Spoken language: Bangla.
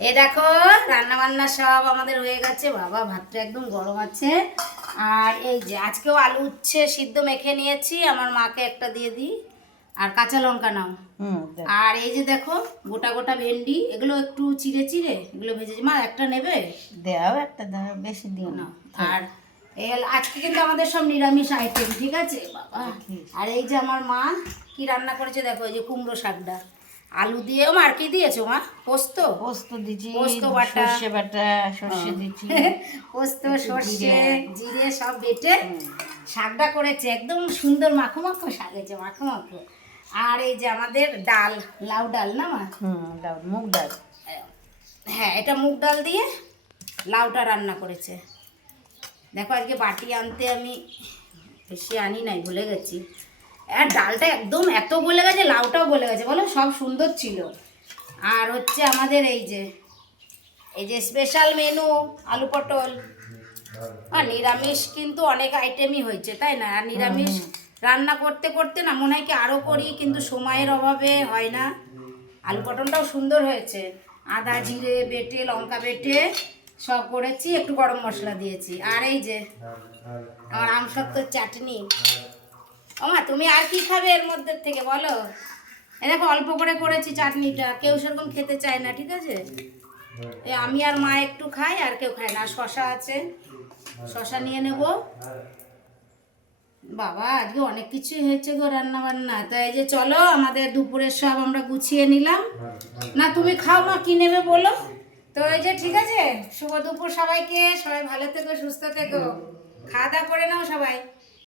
এই দেখো রান্না বান্না সব আমাদের হয়ে গেছে। বাবা ভাতটা একদম গরম আছে। আর এই যে আজকেও আলু উচ্ছে সিদ্ধ মেখে নিয়েছি, আমার মাকে একটা দিয়ে দিই। আর কাঁচা লঙ্কা নাও। আর এই যে দেখো গোটা গোটা ভেন্ডি, এগুলো একটু চিড়ে চিড়ে এগুলো ভেজেছি। মা একটা নেবে? দাও একটা, দাও, বেশি দিও না। আর আজকে কিন্তু আমাদের সব নিরামিষ আইটেম, ঠিক আছে বাবা। আর এই যে আমার মা কি রান্না করেছে দেখো, এই যে কুমড়ো শাকটা আলু দিয়ে। মা আর কি দিয়েছো মা? পোস্ত? পোস্ত দিচ্ছি, পোস্ত বাটা, সর্ষে বাটা, সর্ষে দিচ্ছি, পোস্ত সর্ষে জিরে সব বেটে শাকটা করেছে, একদম সুন্দর মাখো মাখো শাক হয়েছে, মাখো মাখো। আর এই যে আমাদের ডাল, লাউ ডাল না মা? ডাল, মুগ ডাল। হ্যাঁ, এটা মুগ ডাল দিয়ে লাউটা রান্না করেছে। দেখো আজকে বাটি আনতে আমি বেশি আনি নাই, ভুলে গেছি। আর ডালটা একদম এত গলে গেছে, লাউটাও গলে গেছে, বলো সব সুন্দর ছিল। আর হচ্ছে আমাদের এই যে স্পেশাল মেনু আলু পটল। আর নিরামিষ কিন্তু অনেক আইটেমই হয়েছে, তাই না? আর নিরামিষ রান্না করতে করতে না মনে হয় কি আরও করি, কিন্তু সময়ের অভাবে হয় না। আলু পটলটাও সুন্দর হয়েছে, আদা জিরে বেটে লঙ্কা বেটে সব করেছি, একটু গরম মশলা দিয়েছি। আর এই যে আমার আমসত্ত্বর চাটনি। ওমা তুমি আর কি খাবে এর মধ্যে থেকে বলো? এ দেখো অল্প করে করেছি চাটনিটা, কেউ সেরকম খেতে চায় না, ঠিক আছে? আমি আর মা একটু খাই, আর কেউ খায় না। শশা আছে, শশা নিয়ে নেব। বাবা আজকে অনেক কিছুই হয়েছে গো রান্না বান্না। তাই যে চলো আমাদের দুপুরের সব আমরা গুছিয়ে নিলাম। না তুমি খাও মা, কি নেবে বলো? তো এই যে ঠিক আছে, শুভ দুপুর সবাইকে। সবাই ভালো থেকো, সুস্থ থেকো, খাওয়া দাওয়া করে নাও সবাই।